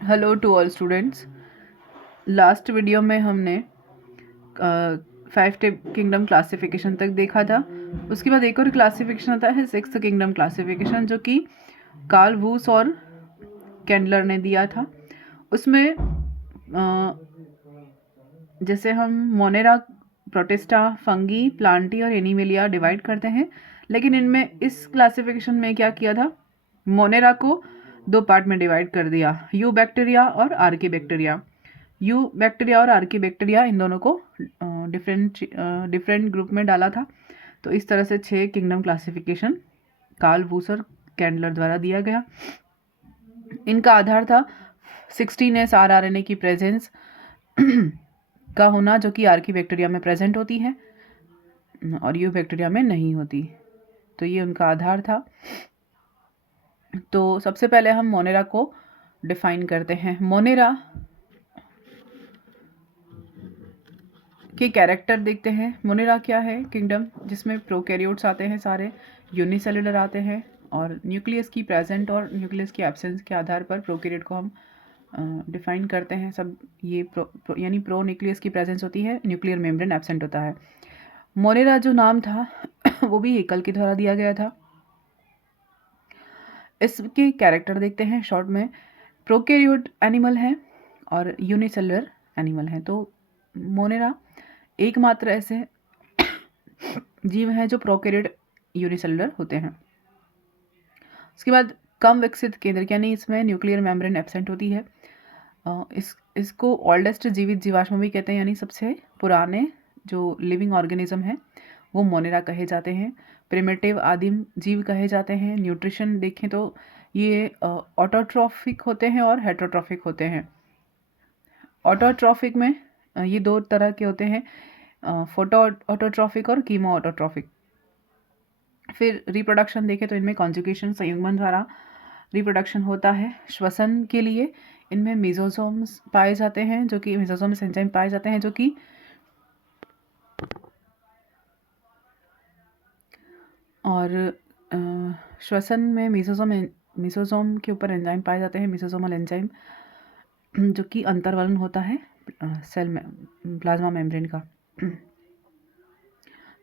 Hello to all students. Last video में हमने 5 kingdom classification तक देखा था। उसके बाद एक और क्लासिफिकेशन आता है 6th किंगडम क्लासिफिकेशन, जो कि कार्ल वूस और कैंडलर ने दिया था। उसमें जैसे हम मोनेरा, प्रोटिस्टा, फंगी, प्लांटी और एनिमेलिया डिवाइड करते हैं, लेकिन इनमें इस क्लासिफिकेशन में क्या किया था, मोनेरा को 2 पार्ट में डिवाइड कर दिया, यू बैक्टीरिया और आर्की बैक्टीरिया। यू बैक्टीरिया और आर्की बैक्टीरिया, इन दोनों को डिफरेंट ग्रुप में डाला था। तो इस तरह से 6 किंगडम क्लासिफिकेशन कार्ल वूस और कैंडलर द्वारा दिया गया। इनका आधार था 16S RRNA की प्रेजेंस का होना, जो कि आर्की बैक्टीरिया में प्रेजेंट होती है और यू बैक्टीरिया में नहीं होती। तो ये उनका आधार था। तो सबसे पहले हम मोनेरा को डिफाइन करते हैं। मोनेरा के कैरेक्टर देखते हैं। मोनेरा क्या है? किंगडम जिसमें प्रोकैरियोट्स आते हैं, सारे यूनिसेलुलर आते हैं, और न्यूक्लियस की प्रेजेंट और न्यूक्लियस की एब्सेंस के आधार पर प्रोकैरियोट को हम डिफाइन करते हैं। सब ये यानी प्रो न्यूक्लियस की प्रेजेंस होती है, न्यूक्लियर मेम्ब्रेन एब्सेंट होता है। मोनेरा जो नाम था वो भी हेकल के द्वारा दिया गया था। इसके कैरेक्टर देखते हैं शॉर्ट में। प्रोकैरियोट एनिमल है और यूनिसेलुलर एनिमल है। तो मोनेरा एकमात्र ऐसे जीव हैं जो प्रोकैरियोट यूनिसेलुलर होते हैं। उसके बाद कम विकसित केंद्र, यानी इसमें न्यूक्लियर मेम्ब्रेन एब्सेंट होती है। इसको ओल्डेस्ट जीवित जीवाश्म भी कहते हैं, यानी सबसे पुराने जो लिविंग ऑर्गेनिज्म है वो मोनेरा कहे जाते हैं। प्रिमिटिव आदिम जीव कहे जाते हैं। न्यूट्रिशन देखें तो ये ऑटोट्रॉफिक होते हैं और हेटरोट्रॉफिक होते हैं। ऑटोट्रॉफिक में ये 2 तरह के होते हैं, फोटो ऑटोट्रॉफिक और कीमो ऑटोट्रॉफिक। फिर रिप्रोडक्शन देखें तो इनमें कॉन्जुगेशन, संयुग्मन द्वारा रिप्रोडक्शन होता है। श्वसन के लिए इनमें मेसोसोम्स पाए जाते हैं, जो कि मेसोसोम्स एंजाइम पाए जाते हैं, जो कि और श्वसन में मेसोसोम के ऊपर एंजाइम पाए जाते हैं, मेसोसोमल एंजाइम, जो कि अंतर्वलन होता है सेल में, प्लाज्मा मेम्ब्रेन का।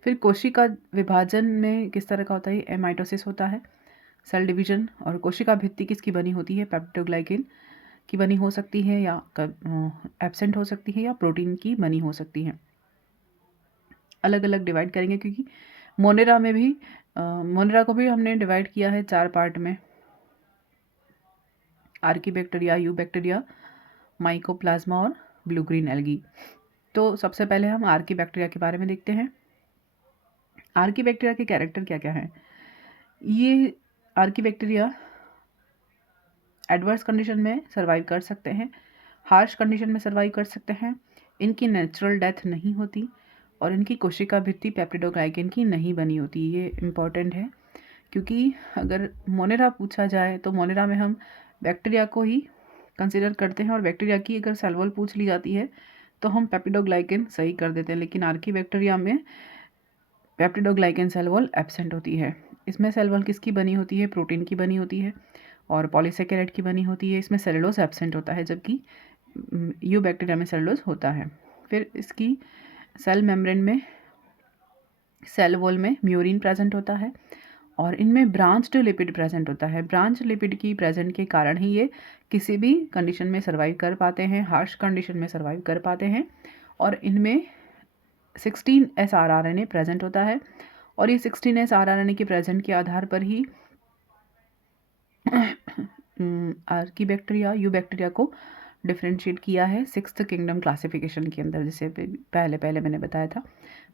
फिर कोशिका विभाजन में किस तरह का होता है? एमाइटोसिस होता है, सेल डिवीजन। और कोशिका भित्ति किसकी बनी होती है? पेप्टोग्लाइकेन की बनी हो सकती है, या एब्सेंट हो सकती है, या प्रोटीन की बनी हो सकती है। अलग अलग डिवाइड करेंगे, क्योंकि मोनेरा में भी मोनेरा को भी हमने डिवाइड किया है 4 पार्ट में, Archie bacteria, you bacteria, mycoplasma और ब्लू ग्रीन एल्गी। तो सबसे पहले हम आर्की बैक्टीरिया के बारे में देखते हैं। आर्की बैक्टीरिया के कैरेक्टर क्या क्या हैं? ये आर्की बैक्टीरिया एडवर्स कंडीशन में सर्वाइव कर सकते हैं, हार्श कंडीशन में सर्वाइव कर सकते हैं, इनकी नेचुरल डेथ नहीं होती, और इनकी कोशिका भित्ति पेप्टिडोग्लाइकेन की नहीं बनी होती। ये इम्पॉर्टेंट है, क्योंकि अगर मोनेरा पूछा जाए तो मोनेरा में हम बैक्टीरिया को ही कंसिडर करते हैं, और बैक्टीरिया की अगर सेल वॉल पूछ ली जाती है तो हम पेप्टिडोग्लाइकेन सही कर देते हैं। लेकिन आर्की बैक्टीरिया में पेप्टिडोग्लाइकेन सेल वॉल एब्सेंट होती है। इसमें सेल वॉल किसकी बनी होती है? प्रोटीन की बनी होती है और पॉलीसेकेराइड की बनी होती है। इसमें सेलुलोज एब्सेंट होता है, जबकि यू बैक्टीरिया में सेलुलोज होता है। फिर इसकी सेल मेम्ब्रेन में, सेल वॉल में म्यूरिन प्रेजेंट होता है, और इनमें ब्रांच्ड लिपिड प्रेजेंट होता है। ब्रांच लिपिड की प्रेजेंट के कारण ही ये किसी भी कंडीशन में सर्वाइव कर पाते हैं, हार्श कंडीशन में सर्वाइव कर पाते हैं। और इनमें 16S RRNA प्रेजेंट होता है, और ये 16S RRNA के प्रेजेंट के आधार पर ही आर्की बैक्टीरिया, यू बैक्टीरिया को डिफ्रेंशिएट किया है 6th किंगडम क्लासिफिकेशन के अंदर, जैसे पहले मैंने बताया था।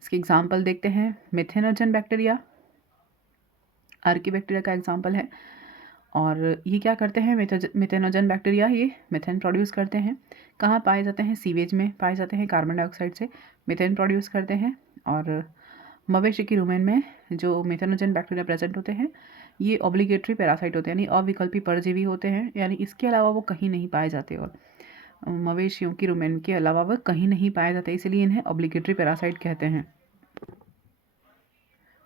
इसके एग्जांपल देखते हैं। मिथेनोजन बैक्टीरिया आर्की बैक्टीरिया का एग्जांपल है, और ये क्या करते हैं? मिथेनोजन बैक्टीरिया ये मिथेन प्रोड्यूस करते हैं। कहाँ पाए जाते हैं? सीवेज में पाए जाते हैं। कार्बन डाइऑक्साइड से मिथेन प्रोड्यूस करते हैं। और मवेशी की रुमेन में जो मिथेनोजन बैक्टीरिया प्रेजेंट होते हैं, ये ऑब्लिगेटरी पैरासाइट होते हैं, यानी अविकल्पी परजीवी होते हैं, यानी इसके अलावा वो कहीं नहीं पाए जाते। और मवेशियों की रुमेन के अलावा वह कहीं नहीं पाए जाते, इसलिए इन्हें ऑब्लिगेटरी पैरासाइट कहते हैं।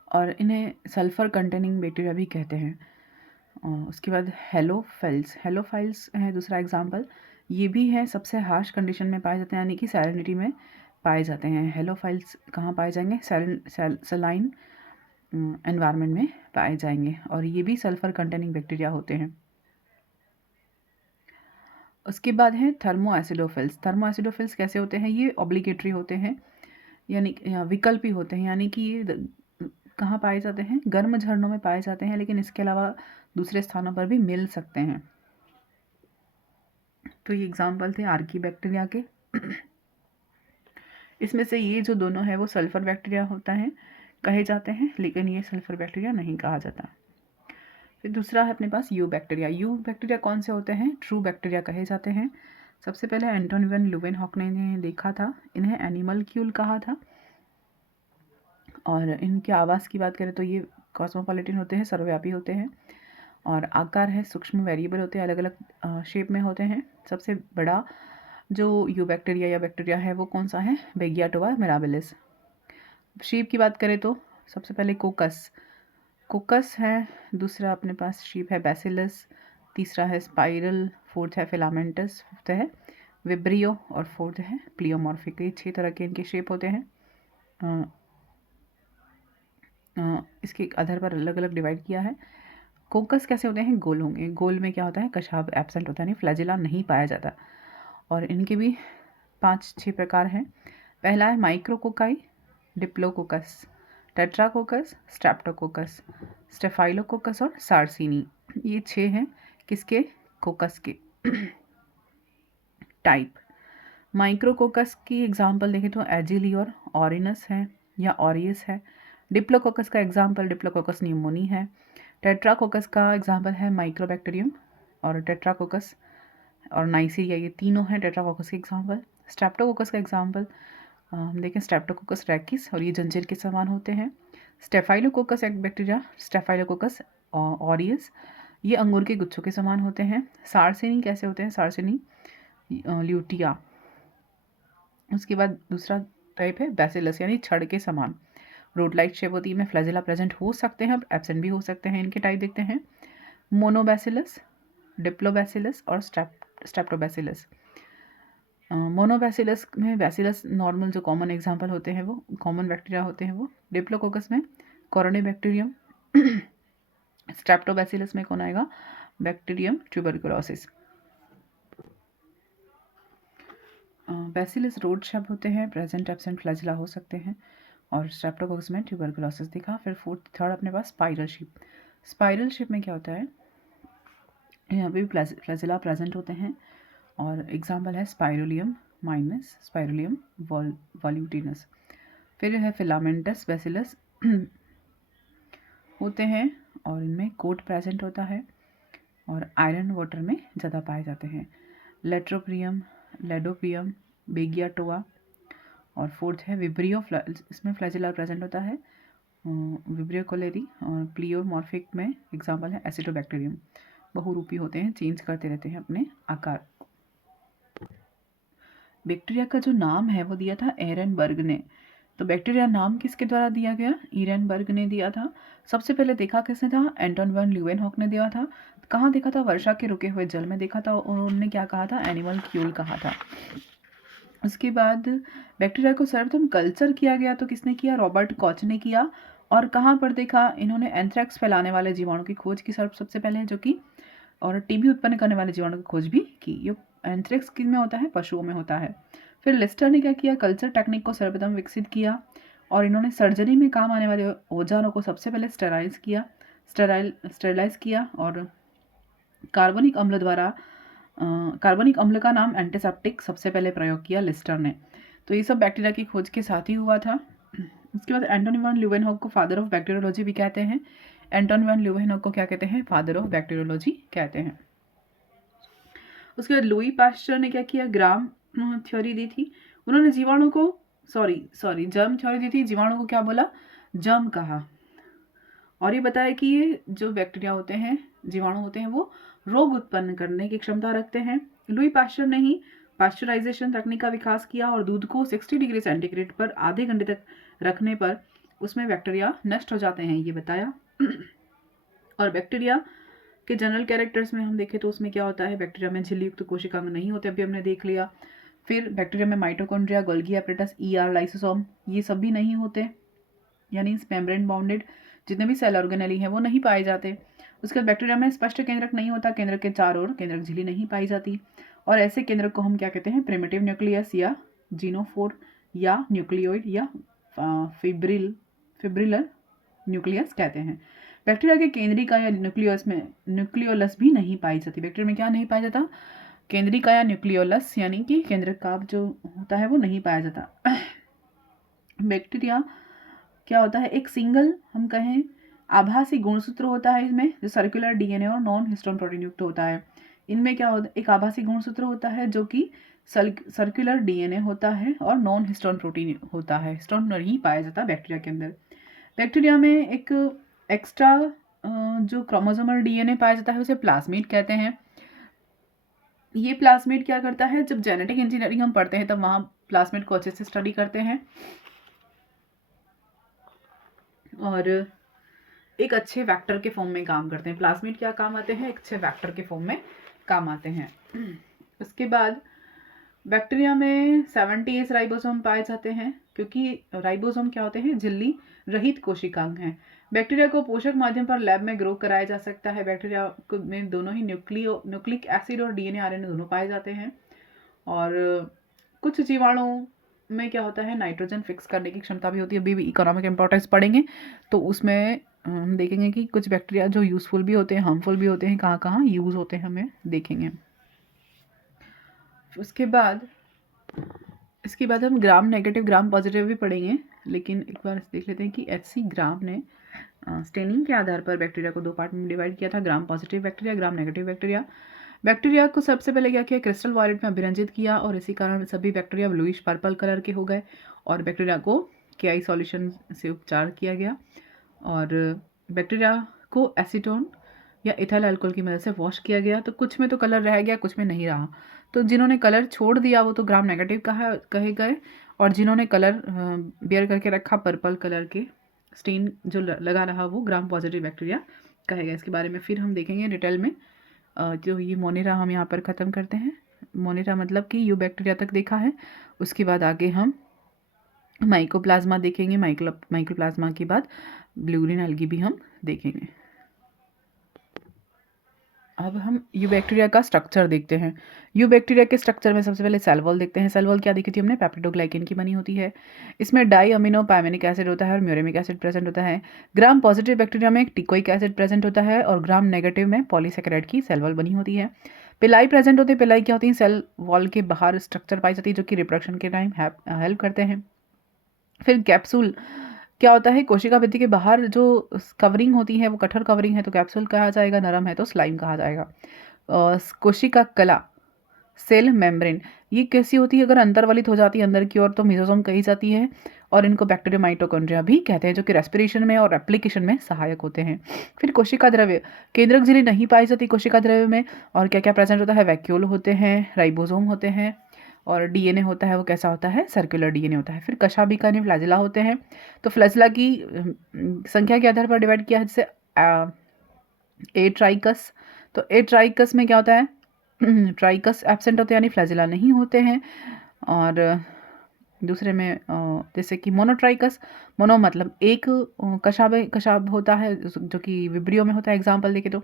और इन्हें सल्फर कंटेनिंग बैक्टीरिया भी कहते हैं। उसके बाद हेलोफाइल्स है दूसरा एग्जाम्पल। ये भी है सबसे हार्श कंडीशन में पाए जाते हैं, यानी कि सैलिनिटी में पाए जाते हैं। हेलोफाइल्स कहाँ पाए जाएंगे? सलाइन एनवायरनमेंट में पाए जाएंगे, और ये भी सल्फर कंटेनिंग बैक्टीरिया होते हैं। उसके बाद है थर्मो एसिडोफिल्स कैसे होते हैं? ये ऑब्लिगेटरी होते हैं, यानी विकल्पी होते हैं, यानी कि ये कहाँ पाए जाते हैं? गर्म झरनों में पाए जाते हैं, लेकिन इसके अलावा दूसरे स्थानों पर भी मिल सकते हैं। तो ये एग्जाम्पल थे आर्की बैक्टीरिया के। इसमें से ये जो दोनों है वो सल्फर बैक्टीरिया होता है कहे जाते हैं, लेकिन ये सल्फर बैक्टीरिया नहीं कहा जाता। फिर दूसरा है अपने पास यू बैक्टीरिया कौन से होते हैं? ट्रू बैक्टीरिया कहे जाते हैं। सबसे पहले एंटोन वन ल्यूवेनहॉक ने देखा था, इन्हें एनिमलक्यूल कहा था। और इनके आवास की बात करें तो ये कॉस्मोपॉलिटन होते हैं, सर्वव्यापी होते हैं, और आकार है सूक्ष्म वेरिएबल होते हैं, अलग अलग शेप में होते हैं। सबसे बड़ा जो यू बैक्टीरिया या बैक्टीरिया है वो कौन सा है? बेगियाटोवा मिराबिलिस। शीप की बात करें तो सबसे पहले कोकस है, दूसरा अपने पास शीप है बैसिलस, तीसरा है स्पाइरल, फोर्थ है फिलामेंटस, फिफ्थ है विब्रियो, और फोर्थ है प्लियोमॉर्फिक। ये 6 तरह के इनके शेप होते हैं। इसके आधार पर अलग अलग डिवाइड किया है। कोकस कैसे होते हैं? गोल होंगे। गोल में क्या होता है? कशाब एब्सेंट होता है, नहीं फ्लैजिला नहीं पाया जाता। और इनके भी 5-6 प्रकार हैं। पहला है माइक्रोकोकाई, डिप्लोकोकस, टेट्राकोकस, स्ट्रेप्टोकोकस, स्टेफाइलोकोकस और सार्सिनी। ये 6 हैं किसके? कोकस के टाइप। माइक्रोकोकस की एग्जाम्पल देखें तो एजिली और ऑरिनस है या ऑरियस है। डिप्लोकोकस का एग्जाम्पल डिप्लोकोकस न्यूमोनी है। टेट्राकोकस का एग्जाम्पल है माइक्रोबैक्टीरियम और टेट्राकोकस और नाइसीरिया, ये तीनों हैं टेट्राकोकस के एग्जाम्पल। स्ट्रेप्टोकोकस का एग्जाम्पल हम देखें स्ट्रेप्टोकोकस रैकिस, और ये जंजीर के समान होते हैं। स्टेफाइलोकोकस एक बैक्टीरिया, स्टेफाइलोकोकस ऑरियस, ये अंगूर के गुच्छों के समान होते हैं। सार्सिनी कैसे होते हैं? सार्सिनी ल्यूटिया। उसके बाद दूसरा टाइप है बैसिलस, यानी छड़ के समान, रोड लाइट शेप होती है, में फ्लैजिला प्रेजेंट हो सकते हैं, एब्सेंट भी हो सकते हैं। इनके टाइप देखते हैं मोनोबैसिलस, डिप्लोबैसिलस और स्ट्रेप्टोबैसिलस। मोनोबैसिलस में बैसिलस नॉर्मल जो कॉमन एग्जांपल होते हैं वो कॉमन बैक्टीरिया होते हैं वो। डिप्लोकोकस में कोरोनेबैक्टीरियम, स्ट्रेप्टोबैसिलस में कौन आएगा? Bacterium tuberculosis. बैसिलस रोड शब्द होते हैं, प्रेजेंट एब्सेंट फ्लैजिला हो सकते हैं, और स्ट्रेप्टोकोकस में ट्यूबरकुलोसिस दिखा। फिर थर्ड अपने पास स्पाइरल शिप में क्या होता है? यहाँ पे भी फ्लैजिला प्रेजेंट होते हैं, और एग्जाम्पल है स्पाइरोलियम माइनस, स्पाइरोलियम वॉल्यूटिनस। फिर है फिलामेंटस बैसिलस होते हैं, और इनमें कोट प्रेजेंट होता है, और आयरन वाटर में ज़्यादा पाए जाते हैं। लेडोप्रियम, बेगियाटोआ, और फोर्थ है विब्रियो, इसमें फ्लैजिला प्रेजेंट होता है, विब्रियो कोलेरी, और प्लियोमॉर्फिक में एग्जाम्पल है एसिडोबैक्टीरियम। बहुरूपी होते हैं, चेंज करते रहते हैं अपने आकार। बैक्टीरिया का जो नाम है वो दिया था एरनबर्ग ने। तो बैक्टीरिया नाम किसके द्वारा दिया गया? एरनबर्ग ने दिया था। सबसे पहले देखा किसने था? एंटोन वन ल्यूवेनहॉक ने दिया था। कहाँ देखा था? वर्षा के रुके हुए जल में देखा था, और उन्होंने क्या कहा था? एनिमलक्यूल कहा था। उसके बाद बैक्टीरिया को सर्वप्रथम कल्चर किया गया तो किसने किया? रॉबर्ट कॉच ने किया। और कहाँ पर देखा? इन्होंने एंथ्रैक्स फैलाने वाले जीवाणु की खोज की सबसे पहले, जो कि, और टीबी उत्पन्न करने वाले जीवाणु की खोज भी की। ये एंथ्रैक्स किस में होता है? पशुओं में होता है। फिर लिस्टर ने क्या किया? कल्चर टेक्निक को सर्वप्रथम विकसित किया, और इन्होंने सर्जरी में काम आने वाले औजारों को सबसे पहले स्टेराइलाइज किया, और कार्बनिक अम्ल का नाम एंटीसेप्टिक सबसे पहले प्रयोग किया लिस्टर ने। तो ये सब बैक्टीरिया की खोज के साथ ही हुआ था। उसके बाद एंटोन वन ल्यूवेनहॉक को फादर ऑफ बैक्टीरियोलॉजी भी कहते हैं। एंटोन वन ल्यूवेनहॉक को क्या कहते हैं? फादर ऑफ बैक्टीरियोलॉजी कहते हैं। उसके बाद लुई पास्चर ने क्या किया? ग्राम थ्योरी दी थी। उन्होंने जीवाणु को जर्म थ्योरी दी थी। जीवाणु को क्या बोला? जर्म कहा। और ये बताया कि ये जो बैक्टीरिया होते हैं, जीवाणु होते हैं, वो रोग उत्पन्न करने की क्षमता रखते हैं। लुई पास्चर ने ही पास्चराइजेशन तकनीक का विकास किया, और दूध को 60 डिग्री सेंटीग्रेड पर आधे घंटे तक रखने पर उसमें बैक्टीरिया नष्ट हो जाते हैं, ये बताया। और बैक्टीरिया के जनरल कैरेक्टर्स में हम देखें तो उसमें क्या होता है, बैक्टीरिया में झिल्ली युक्त कोशिकांग नहीं होते, अभी हमने देख लिया। फिर बैक्टीरिया में mitochondria, Golgi apparatus, ER, lysosome, ये सब भी नहीं होते, यानी मेम्ब्रेन बाउंडेड जितने भी सेल ऑर्गेनेली हैं वो नहीं पाए जाते। उसके बाद बैक्टीरिया में स्पष्ट केंद्रक नहीं होता, केंद्रक के चारों ओर केंद्रक झिल्ली नहीं पाई जाती, और ऐसे केंद्रक को हम क्या कहते हैं, प्रिमिटिव न्यूक्लियस या जीनोफोर या न्यूक्लियोइड या फिब्रिलर न्यूक्लियस कहते हैं। बैक्टीरिया के केंद्रिका या न्यूक्लियस में न्यूक्लियोलस भी नहीं पाई जाती। बैक्टीरिया में क्या नहीं पाया जाता, केंद्रिका या न्यूक्लियोलस यानी कि केंद्रकाभ जो होता है वो नहीं पाया जाता। बैक्टीरिया क्या होता है, एक सिंगल हम कहें आभासी गुणसूत्र होता है इसमें, जो सर्कुलर डीएनए और नॉन हिस्टोन प्रोटीन युक्त होता है। इनमें क्या होता है, एक आभासी गुणसूत्र होता है जो कि सर्कुलर डीएनए होता है और नॉन हिस्टोन प्रोटीन होता है, हिस्टोन नहीं पाया जाता बैक्टीरिया के अंदर। बैक्टीरिया में एक एक्स्ट्रा जो क्रोमोसोमल डीएनए पाया जाता है उसे प्लाज्मिड कहते हैं। ये प्लाज्मिड क्या करता है, जब जेनेटिक इंजीनियरिंग हम पढ़ते हैं तब वहाँ प्लाज्मिड को अच्छे से स्टडी करते हैं और एक अच्छे वेक्टर के फॉर्म में काम करते हैं। प्लाज्मिड क्या काम आते हैं, एक अच्छे वेक्टर के फॉर्म में काम आते हैं। उसके बाद बैक्टीरिया में 78 राइबोसोम पाए जाते हैं, क्योंकि राइबोसोम क्या होते हैं, झिल्ली रहित कोशिकांग हैं। बैक्टीरिया को पोषक माध्यम पर लैब में ग्रो कराया जा सकता है। बैक्टीरिया में दोनों ही न्यूक्लिक एसिड और डीएनए आरएनए दोनों पाए जाते हैं। और कुछ जीवाणुओं में क्या होता है, नाइट्रोजन फिक्स करने की क्षमता भी होती है। अभी भी इकोनॉमिक इंपॉर्टेंस पढ़ेंगे तो उसमें हम देखेंगे कि कुछ बैक्टीरिया जो यूज़फुल भी होते हैं, हार्मफुल भी होते हैं, कहाँ कहाँ यूज़ होते हैं हमें देखेंगे। उसके बाद हम ग्राम नेगेटिव ग्राम पॉजिटिव भी पढ़ेंगे, लेकिन एक बार देख लेते हैं कि एचसी ग्राम ने स्टेनिंग के आधार पर बैक्टीरिया को 2 पार्ट में डिवाइड किया था, gram positive bacteria, gram negative bacteria. Bacteria को सबसे पहले क्या किया, क्रिस्टल वायलेट में अभिरंजित किया और इसी कारण सभी बैक्टीरिया ब्लूइश पर्पल कलर के हो गए और बैक्टीरिया को केआई सॉल्यूशन से उपचार किया गया और बैक्टीरिया को एसीटोन या इथाइल अल्कोहल की मदद से वॉश किया गया। तो कुछ में तो कलर रह गया, कुछ में नहीं रहा। तो जिन्होंने कलर छोड़ दिया वो तो ग्राम नेगेटिव कहे गए और जिन्होंने कलर बियर करके रखा पर्पल कलर के स्टेन जो लगा रहा वो ग्राम पॉजिटिव बैक्टीरिया कहेगा। इसके बारे में फिर हम देखेंगे डिटेल में। जो ये मोनेरा हम यहाँ पर ख़त्म करते हैं। मोनेरा मतलब कि यू बैक्टीरिया तक देखा है। उसके बाद आगे हम माइकोप्लाज्मा देखेंगे। माइकोप्लाज्मा के बाद ब्लू ग्रीन एल्गी भी हम देखेंगे। अब हम यू बैक्टीरिया का स्ट्रक्चर देखते हैं। यू बैक्टीरिया के स्ट्रक्चर में सबसे पहले सेल वॉल देखते हैं। सेल वॉल क्या देखी थी हमने, पेप्टिडोग्लाइकेन की बनी होती है। इसमें डाई अमीनो पैमेनिक एसिड होता है और म्यूरेमिक एसिड प्रेजेंट होता है। ग्राम पॉजिटिव बैक्टीरिया में टिकोइक एसिड प्रेजेंट होता है और ग्राम नेगेटिव में पॉलीसेकेराइड की सेल वॉल बनी होती है। पिलाई प्रेजेंट होती है। पिलाई क्या होती है, सेल वॉल के बाहर स्ट्रक्चर पाई जाती है जो कि रिप्रोडक्शन के टाइम हेल्प करते हैं। फिर कैप्सूल क्या होता है, कोशिका भित्ति के बाहर जो कवरिंग होती है वो कठोर कवरिंग है तो कैप्सूल कहा जाएगा, नरम है तो स्लाइम कहा जाएगा। कोशिका कला सेल मेम्ब्रेन ये कैसी होती है, अगर अंतर्वलित हो जाती है अंदर की ओर तो मेसोसोम कही जाती है और इनको बैक्टीरिया माइटोकॉन्ड्रिया भी कहते हैं जो कि रेस्पिरेशन में और एप्लीकेशन में सहायक होते हैं। फिर कोशिका द्रव्य, केंद्रक झिल्ली नहीं पाई जाती कोशिका द्रव्य में और क्या क्या प्रेजेंट होता है, वैक्यूल होते हैं, राइबोसोम होते हैं और डीएनए होता है वो कैसा होता है, सर्कुलर डीएनए होता है। फिर कशाभिका यानी फ्लैजिला होते हैं। तो फ्लैजिला की संख्या के आधार पर डिवाइड किया है, जैसे ए ट्राइकस। तो ए ट्राइकस में क्या होता है, ट्राइकस एब्सेंट होते हैं यानी फ्लैजिला नहीं होते हैं। और दूसरे में जैसे कि मोनोट्राइकस, मोनो मतलब एक कशाब होता है जो कि विब्रियो में होता है, एग्जाम्पल देखे तो।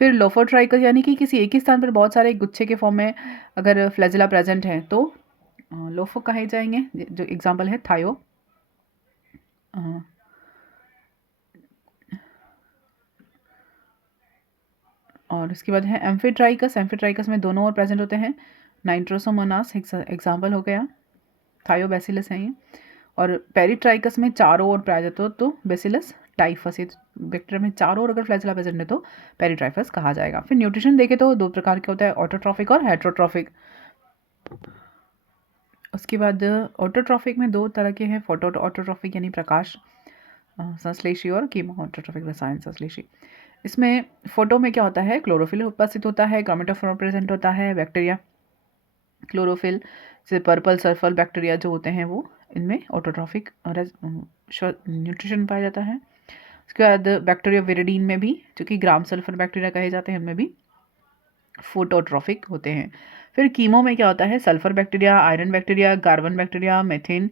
फिर लोफोट्राइकस यानी कि किसी एक ही स्थान पर बहुत सारे गुच्छे के फॉर्म में अगर फ्लैजिला प्रेजेंट है तो लोफो कहे जाएंगे, जो एग्जाम्पल है थायो। और उसके बाद है एम्फीट्राइकस। एम्फीट्राइकस में दोनों ओर प्रेजेंट होते हैं, नाइट्रोसोमोनास एग्जाम्पल हो गया, थायोबैसिलस है ये। और पेरिट्राइकस में चारों ओर प्रेजेंट हो तो बेसिलस टाइफस। ये बैक्टीरिया में चारों ओर अगर फ्लैजिला प्रेजेंट है तो पेरिट्राइफस कहा जाएगा। फिर न्यूट्रिशन देखे तो 2 प्रकार के होता है, ऑटोट्रॉफिक और हेट्रोट्रॉफिक। उसके बाद ऑटोट्रॉफिक में 2 तरह के हैं, फोटो ऑटोट्रॉफिक यानी प्रकाश संश्लेषी और कीमो ऑटोट्रॉफिक रसायन संश्लेषी। इसमें फोटो में क्या होता है, क्लोरोफिल उपस्थित होता है, क्रोमेटोफोर प्रेजेंट होता है। बैक्टीरिया क्लोरोफिल से पर्पल सल्फर बैक्टीरिया जो होते हैं वो इनमें ऑटोट्रॉफिक न्यूट्रिशन पाया जाता है। उसके बाद बैक्टीरिया विरिडीन में भी, जो कि ग्राम सल्फर बैक्टीरिया कहे जाते हैं, उनमें भी फोटोट्रॉफिक होते हैं। फिर कीमो में क्या होता है, sulphur bacteria, iron bacteria, carbon bacteria, methane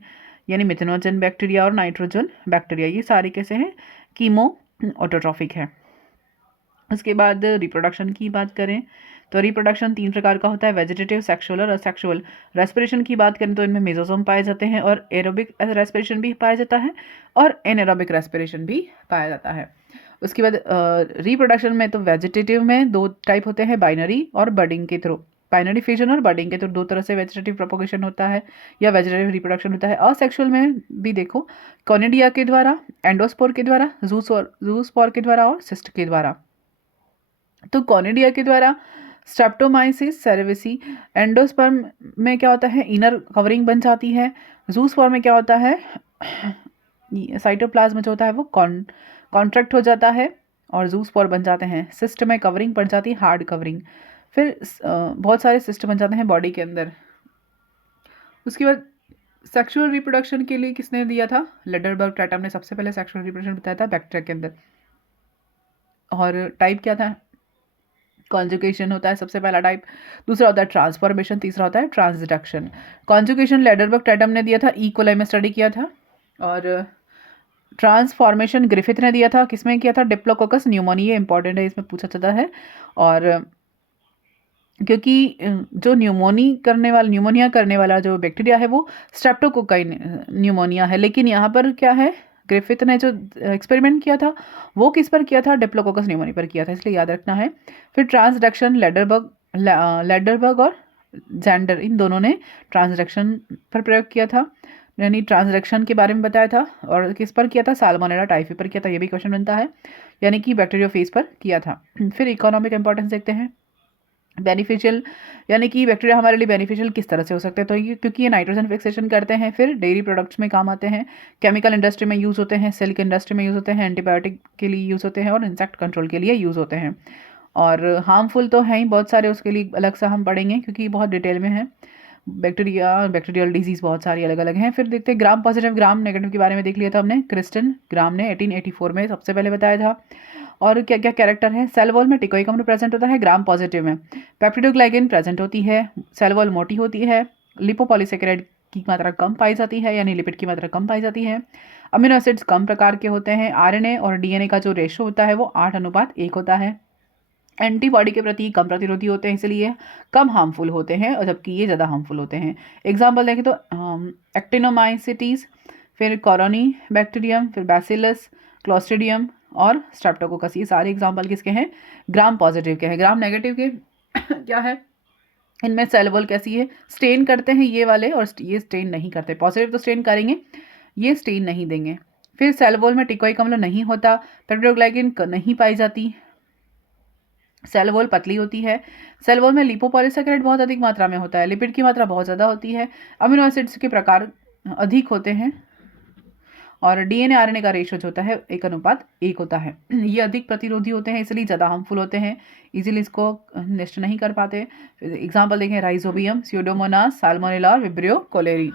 यानी मिथेनोजन बैक्टीरिया और नाइट्रोजन बैक्टीरिया, ये सारे कैसे हैं, कीमो ऑटोट्रॉफिक है। उसके बाद रिप्रोडक्शन की बात करें तो रिप्रोडक्शन 3 प्रकार का होता है, वेजिटेटिव, सेक्सुअल और असेक्सुअल। रेस्पिरेशन की बात करें तो इनमें मेसोसोम पाए जाते हैं और एरोबिक रेस्पिरेशन भी पाया जाता है और एनएरोबिक रेस्पिरेशन भी पाया जाता है। उसके बाद रिप्रोडक्शन में तो वेजिटेटिव में 2 टाइप होते हैं, बाइनरी और बडिंग के थ्रू। बाइनरी फिजन और बडिंग के थ्रू 2 तरह से वेजिटेटिव प्रोपोगेशन होता है या वेजिटेटिव रिप्रोडक्शन होता है। असेक्सुअल में भी देखो, कॉनिडिया के द्वारा, एंडोस्पोर के द्वारा, जूस्पोर के द्वारा और सिस्ट के द्वारा। तो कॉनिडिया के द्वारा स्ट्रेप्टोमाइसिस सेरेविसी, एंडोस्पर्म में क्या होता है, इनर कवरिंग बन जाती है। जूस्पोर में क्या होता है, साइटोप्लाज्म जो होता है वो कॉन्ट्रैक्ट हो जाता है और जूस्पोर बन जाते हैं। सिस्ट में कवरिंग पड़ जाती है, हार्ड कवरिंग। फिर बहुत सारे सिस्ट बन जाते हैं बॉडी के अंदर। उसके बाद सेक्सुअल रिप्रोडक्शन के लिए किसने दिया था, लेडरबर्ग टैटम ने सबसे पहले सेक्सुअल रिप्रोडक्शन बताया था बैक्टीरिया के अंदर। और टाइप क्या था, कॉन्जुगेशन होता है सबसे पहला टाइप, दूसरा होता है ट्रांसफॉर्मेशन, तीसरा होता है ट्रांसडक्शन। कॉन्जुगेशन लेडरबर्ग टैटम ने दिया था, ई कोलाई में स्टडी किया था। और ट्रांसफॉर्मेशन ग्रिफिथ ने दिया था, किसमें किया था, डिप्लोकोकस न्यूमोनिया, इंपॉर्टेंट है, इसमें पूछा जाता है। और क्योंकि जो न्यूमोनिया करने वाला जो बैक्टीरिया है वो स्ट्रेप्टोकोकाई न्यूमोनिया है, लेकिन यहाँ पर क्या है, ग्रिफिथ ने जो एक्सपेरिमेंट किया था वो किस पर किया था, डिप्लोकोकस न्यूमोनिया पर किया था, इसलिए याद रखना है। फिर ट्रांसडक्शन लेडरबर्ग और जैंडर, इन दोनों ने ट्रांसडक्शन पर प्रयोग किया था, यानी ट्रांसडक्शन के बारे में बताया था। और किस पर किया था, साल्मोनेला टाइफी पर किया था, ये भी क्वेश्चन बनता है, यानी कि बैक्टीरियोफेज पर किया था। फिर इकोनॉमिक इंपॉर्टेंस देखते हैं। बेनिफिशियल, यानी कि बैक्टीरिया हमारे लिए बेनिफिशियल किस तरह से हो सकते हैं, तो ये क्योंकि ये नाइट्रोजन फिक्सेशन करते हैं, फिर डेयरी प्रोडक्ट्स में काम आते हैं, केमिकल इंडस्ट्री में यूज़ होते हैं, सिल्क इंडस्ट्री में यूज़ होते हैं, एंटीबायोटिक के लिए यूज़ होते हैं और इंसेक्ट कंट्रोल के लिए यूज़ होते हैं। और हार्मफुल तो हैं ही बहुत सारे, उसके लिए अलग से हम पढ़ेंगे क्योंकि बहुत डिटेल में है। बैक्टीरियल डिजीज़ बहुत सारी अलग अलग हैं। फिर देखते हैं ग्राम पॉजिटिव ग्राम नेगेटिव के बारे में देख लिया था हमने, क्रिस्टन ग्राम ने 1884 में सबसे पहले बताया था। और क्या क्या कैरेक्टर है, सेल वॉल में टिकोइक अम्ल प्रेजेंट होता है, ग्राम पॉजिटिव में पेप्टिडोग्लाइकेन प्रेजेंट होती है, सेल वॉल मोटी होती है, लिपोपॉलीसेकेराइड की मात्रा कम पाई जाती है, यानी लिपिड की मात्रा कम पाई जाती है, अमीनो एसिड्स कम प्रकार के होते हैं, आरएनए और डीएनए का जो रेशो होता है वो 8:1 होता है, एंटीबॉडी के प्रति कम प्रतिरोधी होते हैं, इसलिए कम हार्मफुल होते हैं, और जबकि ये ज़्यादा हार्मफुल होते हैं। एग्जाम्पल देखें तो एक्टिनोमाइसिटीज़, फिर कोरोनी बैक्टीरियम, फिर बैसिलस, क्लोस्ट्रिडियम और स्ट्रेप्टोकोकस, ये सारे एग्जाम्पल किसके हैं, ग्राम पॉजिटिव के हैं। ग्राम नेगेटिव के क्या है, इनमें सेल वॉल कैसी है, स्टेन करते हैं ये वाले और ये स्टेन नहीं करते। पॉजिटिव तो स्टेन करेंगे, ये स्टेन नहीं देंगे। फिर सेल वॉल में टिकोइक अम्ल नहीं होता, पेप्टिडोग्लाइकेन नहीं पाई जाती, सेल वॉल पतली होती है, सेल वॉल में लिपोपॉलीसेकेराइड बहुत अधिक मात्रा में होता है, लिपिड की मात्रा बहुत ज़्यादा होती है, अमीनो एसिड्स के प्रकार अधिक होते हैं, और डीएनए आरएनए का रेशो जो होता है 1:1 होता है। ये अधिक प्रतिरोधी होते हैं, इसलिए ज़्यादा हार्मफुल होते हैं, इजीली इसको नष्ट नहीं कर पाते। एग्जाम्पल देखें, राइजोबियम, स्यूडोमोनास, साल्मोनेला और विब्रियो कोलेरी।